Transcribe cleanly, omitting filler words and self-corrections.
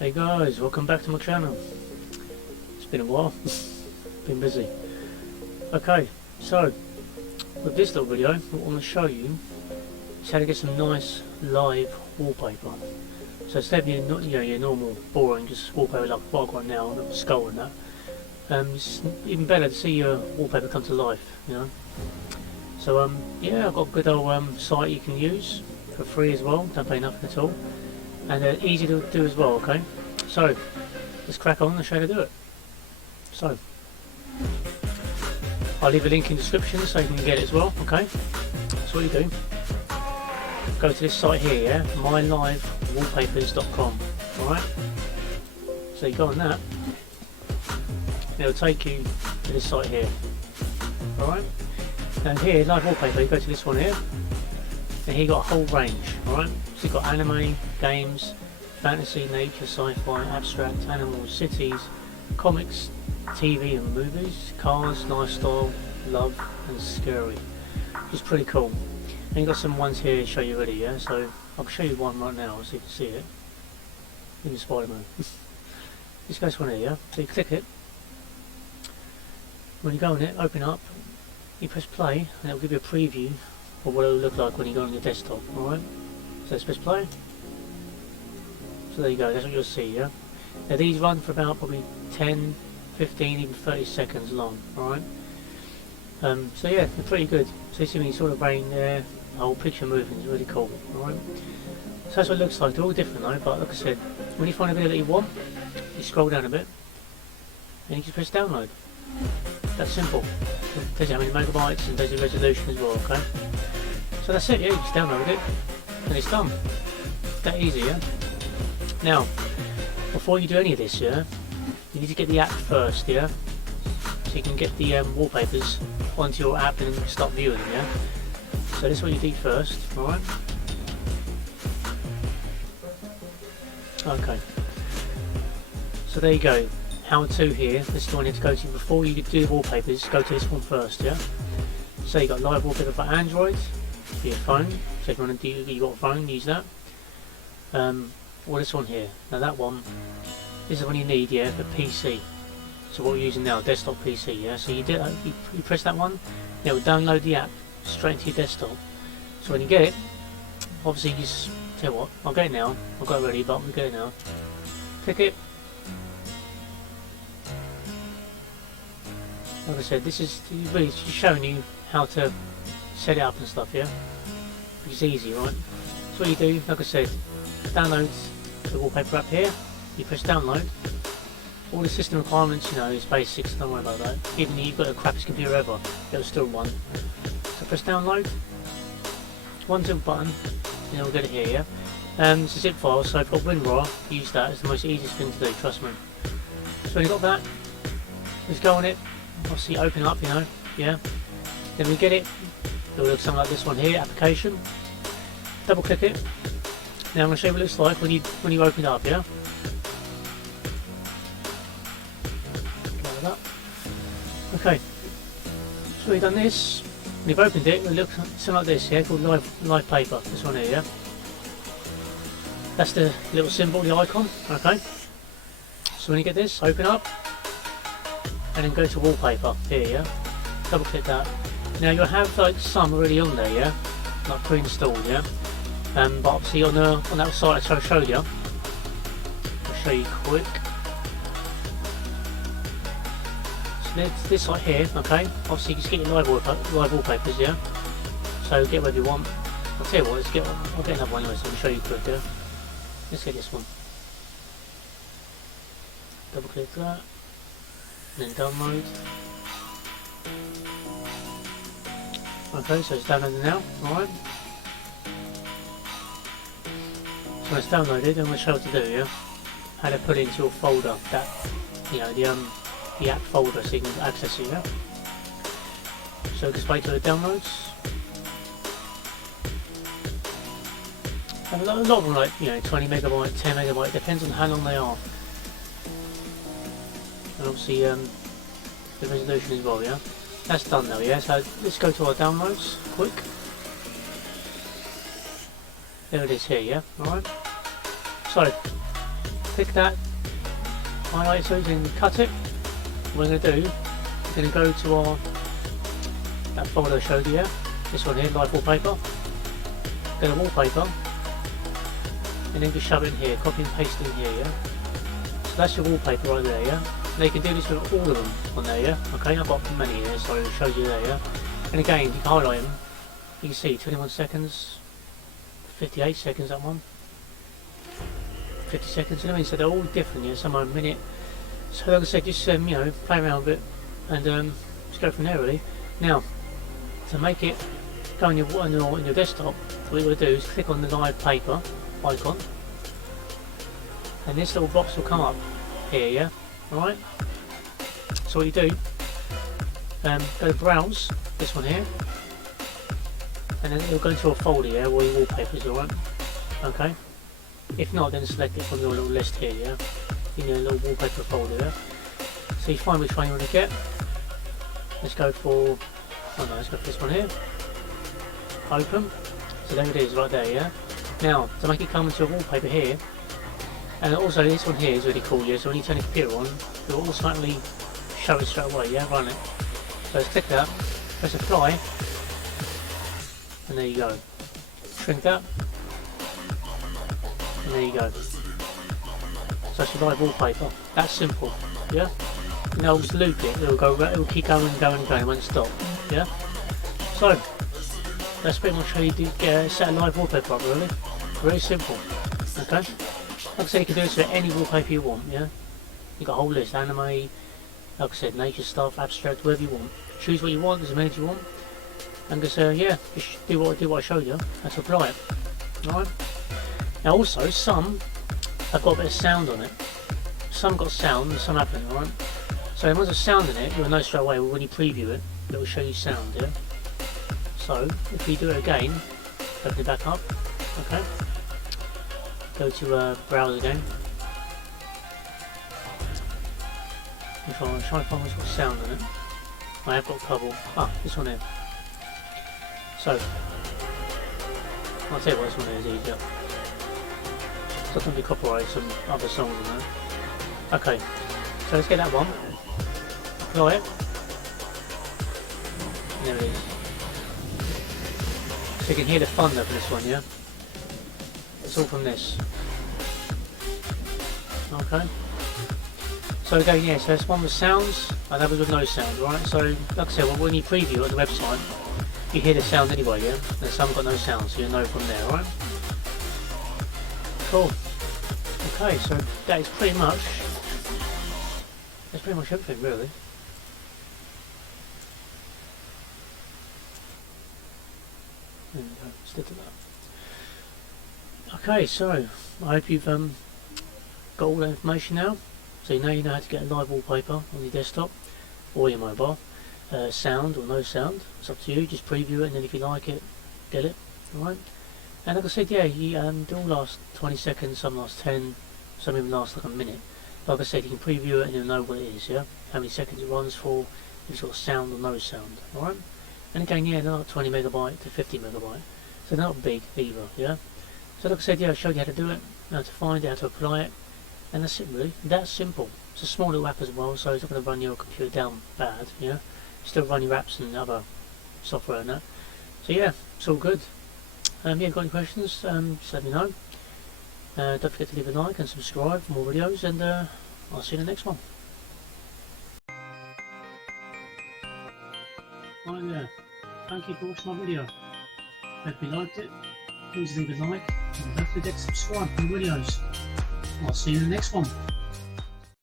Hey guys, welcome back to my channel. It's been a while, been busy. Okay, so with this little video, what I'm going to show you is how to get some nice live wallpaper. So instead of your normal boring just wallpaper like what I've got now, and a skull and that, it's even better to see your wallpaper come to life, you know. So yeah, I've got a good old site you can use for free as well, don't pay nothing at all. And they're easy to do as well, okay? So, let's crack on and show you how to do it. So, I'll leave a link in the description so you can get it as well, okay? So what you do, go to this site here, yeah? mylivewallpapers.com, alright? So you go on that, and it'll take you to this site here, alright? And here, live wallpaper, you go to this one here, and here you got a whole range, alright? So you've got anime, games, fantasy, nature, sci-fi, abstract, animals, cities, comics, TV and movies, cars, lifestyle, love and scary. Which is pretty cool. And you've got some ones here to show you already, yeah? So I'll show you one right now so you can see it. Even Spider-Man. This goes one here, yeah? So you click it. When you go on it, open up, you press play and it'll give you a preview of what it'll look like when you go on your desktop, alright? So let's press play. So there you go, that's what you'll see, yeah? Now these run for about probably 10, 15, even 30 seconds long, alright? So yeah, they're pretty good. So you see when you saw the rain there, the whole picture moving is really cool, alright? So that's what it looks like. They're all different though, but like I said, when you find a video that you want, you scroll down a bit, and you just press download. That's simple. It tells you how many megabytes and does the resolution as well, okay? So that's it, yeah, you just download it, and it's done. That easy, yeah? Now, before you do any of this, yeah, you need to get the app first, yeah? So you can get the wallpapers onto your app and start viewing them, yeah? So this is what you do first, alright? Okay. So there you go. How to here, this is the one you have to go to. Before you do the wallpapers, go to this one first, yeah? So you got live wallpaper for Android, for your phone. So if you want to do, you got a phone, use that. Well, this one here. Now that one, this is one you need, yeah, for PC. So what we're using now, desktop PC, yeah. So you press that one, it will download the app straight into your desktop. So when you get it, obviously you just tell you what, I'll get it now. I've got it ready, but we'll get it now. Click it. Like I said, this is really just showing you how to set it up and stuff, yeah. Which is easy, right? So what you do, like I said, download the wallpaper app here, you press download. All the system requirements, you know, is basics, don't worry about that. Even if you've got the crappiest computer ever, it'll still run. So press download, one simple button, and it'll get it here, yeah? It's a zip file, so if you've got WinRAR, use that, it's the most easiest thing to do, trust me. So when you've got that, just go on it, obviously open up, you know, yeah? Then we get it, it'll look something like this one here, application, double click it. Now I'm going to show you what it looks like when you open it up, yeah? Like that. Okay. So we've done this. When you've opened it, it looks something like this, yeah? Called live paper. This one here, yeah? That's the little symbol, the icon. Okay. So when you get this, open up, and then go to wallpaper here, yeah? Double click that. Now you'll have like some already on there, yeah? Like pre-installed, yeah? But obviously on that site I showed you, I'll show you quick. So this site here, okay, obviously you just get your live wallpapers, yeah? So get whatever you want. I'll tell you what, I'll get another one anyway, so I'll show you quick, yeah? Let's get this one. Double click that, and then download. Okay, so it's downloaded now, alright? So when it's downloaded, I'm going to show you what to do, yeah? How to put it into your folder, that, you know, the app folder so you can access it, yeah? So just wait till it downloads. And a lot of them like, you know, 20 megabyte, 10 megabyte, depends on how long they are. And obviously the resolution as well, yeah? That's done now, yeah? So let's go to our downloads, quick. There it is here, yeah? Alright. So click that, highlight it so you can cut it. What we're going to do, we're going to go to our that folder I showed you, this one here, live wallpaper. Go to wallpaper, and then just shove it in here, copy and paste it in here, yeah? So that's your wallpaper right there, yeah? Now you can do this with all of them on there, yeah? Okay, I've got many here, so I'll show you there, yeah? And again, you can highlight them, you can see 21 seconds, 58 seconds, that one, 50 seconds, you know what I mean? So they're all different, yeah? Some are a minute. So like I said, just you know, play around with it, and just go from there really. Now, to make it go on your desktop, what you will do is click on the live paper icon, and this little box will come up here, yeah? Alright? So what you do, go to browse, this one here, and then it'll go into a folder, yeah, where your wallpapers, alright? Okay? If not, then select it from your little list here, yeah? In your little wallpaper folder, yeah? So you find which one you want to get. Let's go for, oh no, let's go for this one here. Open. So there it is, right there, yeah? Now, to make it come into a wallpaper here, and also this one here is really cool, yeah? So when you turn the computer on, it will automatically show it straight away, yeah? Run it. So let's click that, press apply, and there you go. Shrink that, and there you go. So that's your live wallpaper. That's simple, yeah? Now just loop it, it'll keep going and going and going, it won't stop, yeah? So, that's pretty much how you do set a live wallpaper up, really. Very simple, okay? Like I said, you can do this with any wallpaper you want, yeah? You've got a whole list, anime, like I said, nature stuff, abstract, whatever you want. Choose what you want, as many as you want, and just, yeah, just do what I showed you, and apply it, alright? Now also, some have got a bit of sound on it. Some got sound and some haven't, alright? So when there's sound in it, you'll know straight away when you preview it, it will show you sound, yeah? So, if we do it again, open it back up, okay? Go to browse again. I'm trying to find what's got sound on it. I have got a couple. Ah, this one here. So, I'll tell you what, this one here is easier. So I can be copyright some other songs on that. Okay, so let's get that one. Apply it. And there it is. So you can hear the thunder for this one, yeah? It's all from this. Okay. So again, yeah, so that's one with sounds, and that was with no sound, right? So, like I said, well, when you preview it on the website, you hear the sound anyway, yeah? And some got no sound, so you know from there, right? Cool. Okay, so that is pretty much everything, really. There we go, stick to that. Okay, so I hope you've got all the information now. So now you know how to get a live wallpaper on your desktop or your mobile. Sound or no sound, it's up to you. Just preview it, and then if you like it, get it. Alright. And like I said, yeah, you they all last 20 seconds, some last 10, some even last like a minute. Like I said, you can preview it and you'll know what it is, yeah? How many seconds it runs for, if it's got sound or no sound, alright? And again, yeah, they're not 20 megabyte to 50 megabyte, so they're not big either, yeah? So like I said, yeah, I showed you how to do it, how to find it, how to apply it, and that's it really. That's simple. It's a small little app as well, so it's not going to run your computer down bad, yeah? Still run your apps and other software and that. So yeah, it's all good. Yeah, if you've got any questions, just let me know. Don't forget to leave a like and subscribe for more videos, and I'll see you in the next one. Right there, thank you for watching my video. Hope you liked it. Please leave a like, and don't forget to subscribe for more videos. I'll see you in the next one.